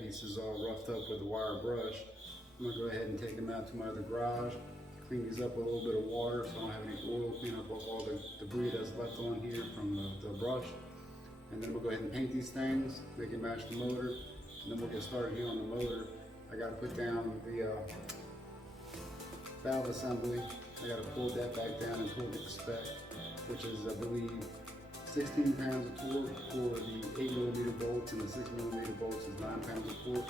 pieces all roughed up with a wire brush. I'm going to go ahead and take them out to my other garage, clean these up with a little bit of water so I don't have any oil, clean up all the debris that's left on here from the brush. And then we'll go ahead and paint these things, make it match the motor, and then we'll get started here on the motor. I got to put down the valve assembly. I got to pull that back down until we get the spec, which is, I believe, 16 pounds of torque for the 8mm bolts, and the 6mm bolts is 9 pounds of torque.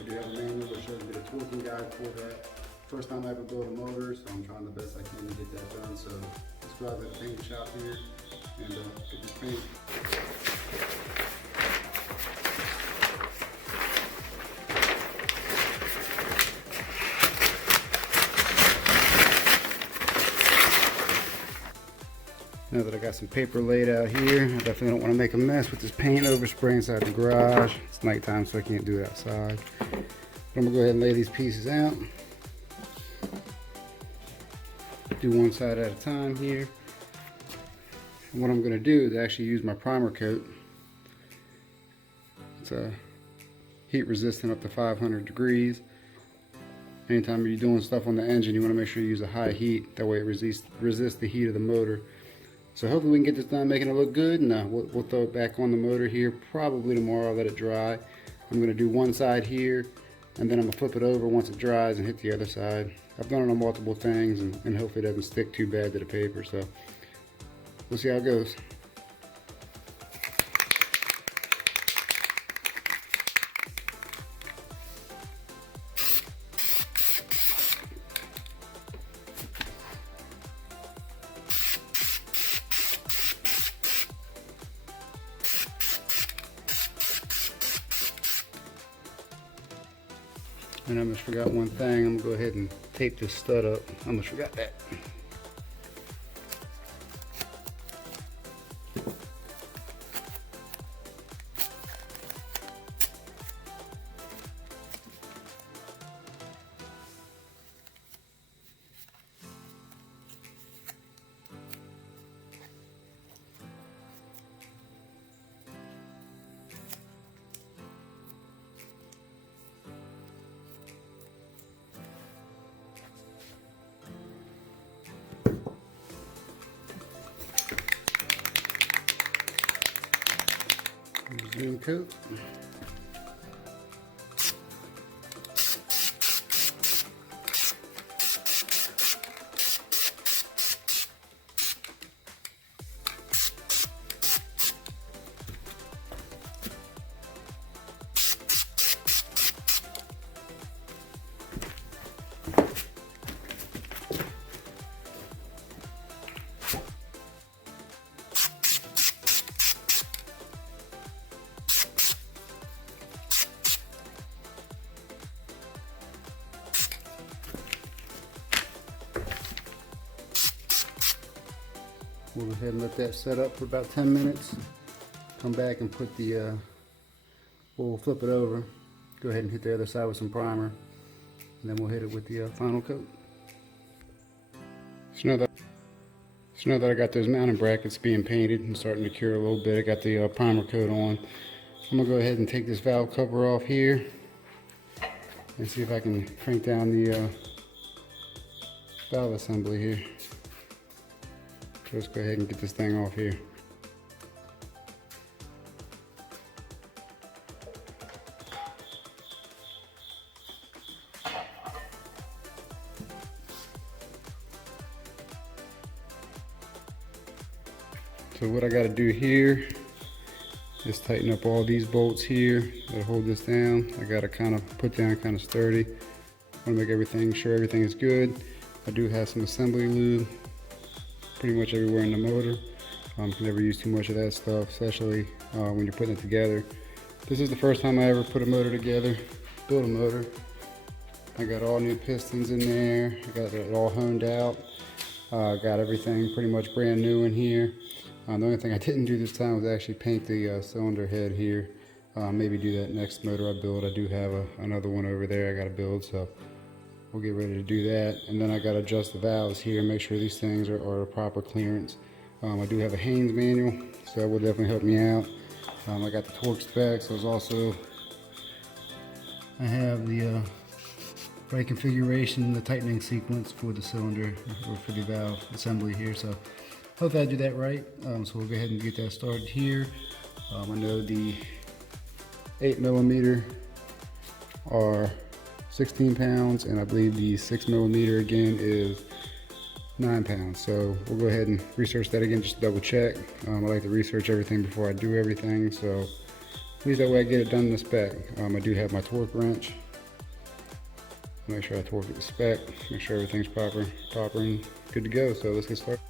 I do have a manual that shows me the torquing guide for that. First time I ever built a motor, so I'm trying the best I can to get that done. So let's go out to the paint shop here and get this paint. Now that I got some paper laid out here, I definitely don't want to make a mess with this paint overspray inside the garage. It's nighttime, so I can't do it outside. But I'm gonna go ahead and lay these pieces out. Do one side at a time here. And what I'm gonna do is actually use my primer coat. It's heat resistant up to 500 degrees. Anytime you're doing stuff on the engine, you want to make sure you use a high heat. That way it resists the heat of the motor. So hopefully we can get this done, making it look good, and we'll throw it back on the motor here probably tomorrow. Let it dry. I'm going to do one side here, and then I'm going to flip it over once it dries and hit the other side. I've done it on multiple things, and hopefully it doesn't stick too bad to the paper. So we'll see how it goes. And I almost forgot one thing. I'm gonna go ahead and tape this stud up. I almost forgot that. Zoom coat. We'll go ahead and let that set up for about 10 minutes. Come back and put the, we'll flip it over. Go ahead and hit the other side with some primer. And then we'll hit it with the final coat. So now that I got those mounting brackets being painted and starting to cure a little bit, I got the primer coat on. I'm gonna go ahead and take this valve cover off here and see if I can crank down the valve assembly here. Let's go ahead and get this thing off here. So what I got to do here is tighten up all these bolts here that hold this down. I got to kind of put down kind of sturdy. I want to make sure everything is good. I do have some assembly lube pretty much everywhere in the motor. Can never use too much of that stuff, especially when you're putting it together. This is the first time I ever put a motor together, build a motor. I got all new pistons in there. I got it all honed out. Got everything pretty much brand new in here. The only thing I didn't do this time was actually paint the cylinder head here. Maybe do that next motor I build. I do have another one over there I got to build, so we'll get ready to do that. And then I got to adjust the valves here and make sure these things are a proper clearance. I do have a Haynes manual, so that will definitely help me out. I got the torque specs. I was also I have the right configuration, the tightening sequence for the cylinder or for the valve assembly here. So hopefully I do that right. So we'll go ahead and get that started here. I know the 8mm are 16 pounds, and I believe the 6mm again is 9 pounds. So we'll go ahead and research that again just to double check. I like to research everything before I do everything, so at least that way I get it done in the spec. I do have my torque wrench. Make sure I torque it to spec, make sure everything's proper and good to go. So let's get started.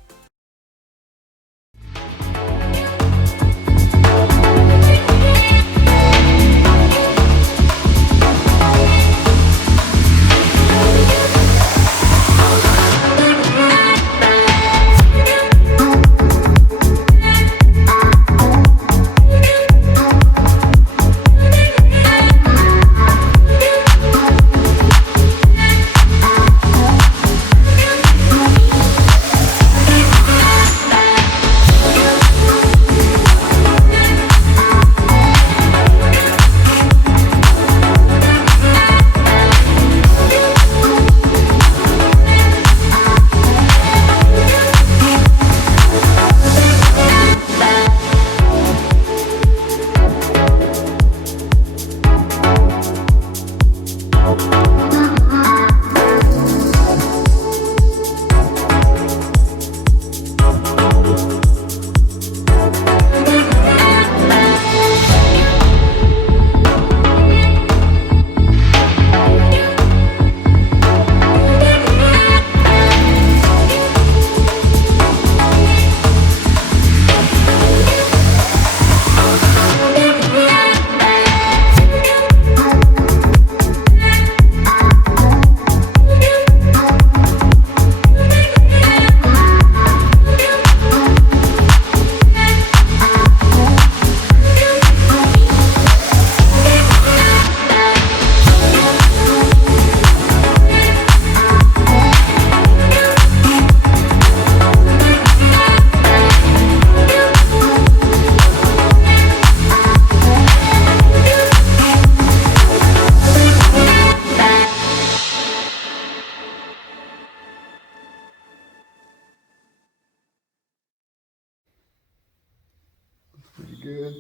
Pretty good.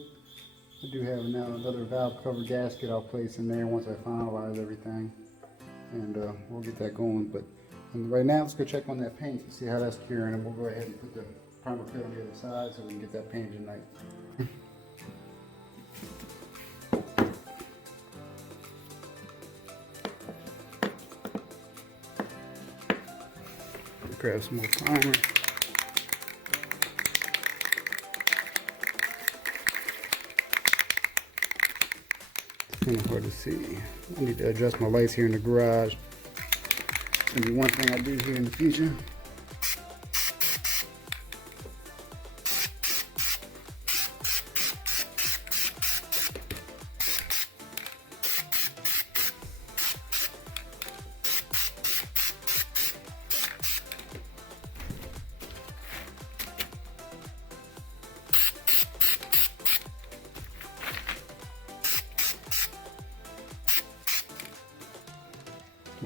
I do have now another valve cover gasket I'll place in there once I finalize everything, and we'll get that going. But right now, let's go check on that paint and see how that's curing, and we'll go ahead and put the primer coat on the other side so we can get that painted tonight. Grab some more primer. Kind of hard to see. I need to adjust my lights here in the garage. It's gonna be one thing I do here in the future.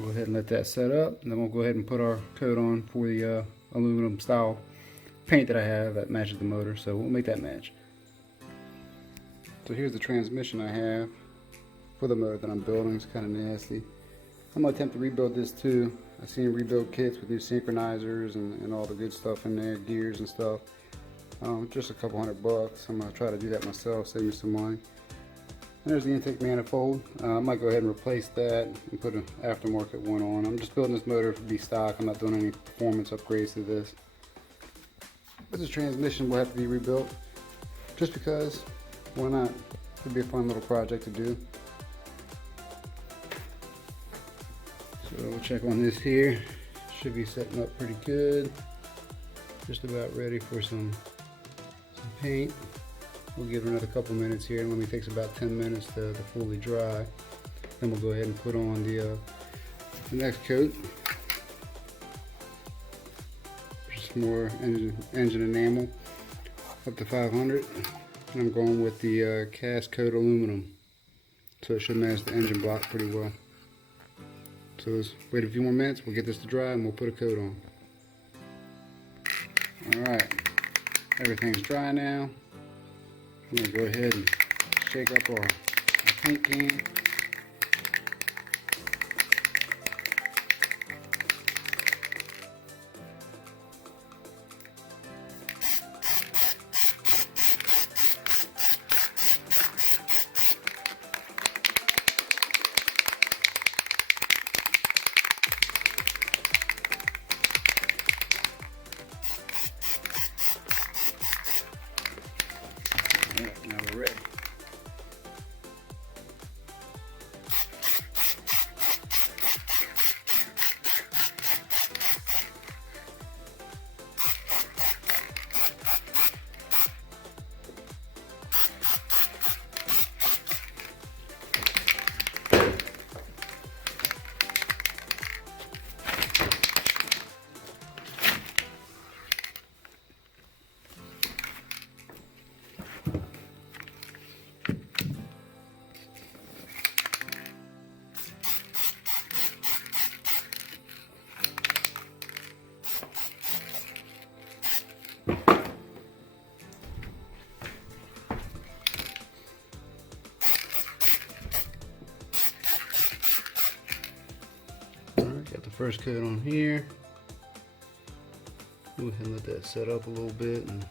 Go ahead and let that set up, and then we'll go ahead and put our coat on for the aluminum style paint that I have that matches the motor, so we'll make that match. So here's the transmission I have for the motor that I'm building. It's kind of nasty. I'm going to attempt to rebuild this too. I've seen rebuild kits with new synchronizers and all the good stuff in there, gears and stuff. Just a couple $100. I'm going to try to do that myself, save me some money. And there's the intake manifold. I might go ahead and replace that and put an aftermarket one on. I'm just building this motor to be stock. I'm not doing any performance upgrades to this. But this transmission will have to be rebuilt just because, why not? It'd be a fun little project to do. So we'll check on this here. Should be setting up pretty good. Just about ready for some paint. We'll give it another couple minutes here, and it only takes about 10 minutes to fully dry. Then we'll go ahead and put on the next coat. Just more engine enamel, up to 500. And I'm going with the cast coat aluminum. so it should match the engine block pretty well. So let's wait a few more minutes, we'll get this to dry and we'll put a coat on. Alright, everything's dry now. I'm going to go ahead and shake up our paint can. Alright, now we're ready. Alright, got the first coat on here. Go ahead and let that set up a little bit and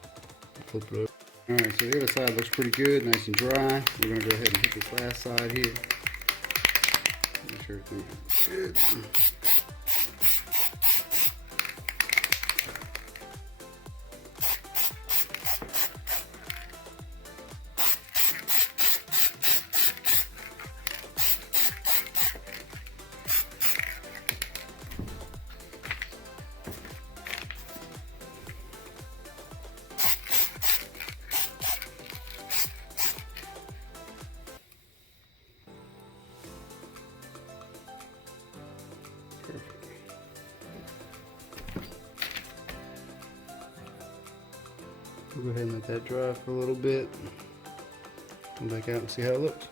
flip it over. Alright, so the other side looks pretty good, nice and dry. We're going to go ahead and hit this last side here. Make sure everything is good. Perfect. We'll go ahead and let that dry for a little bit. Come back out and see how it looks.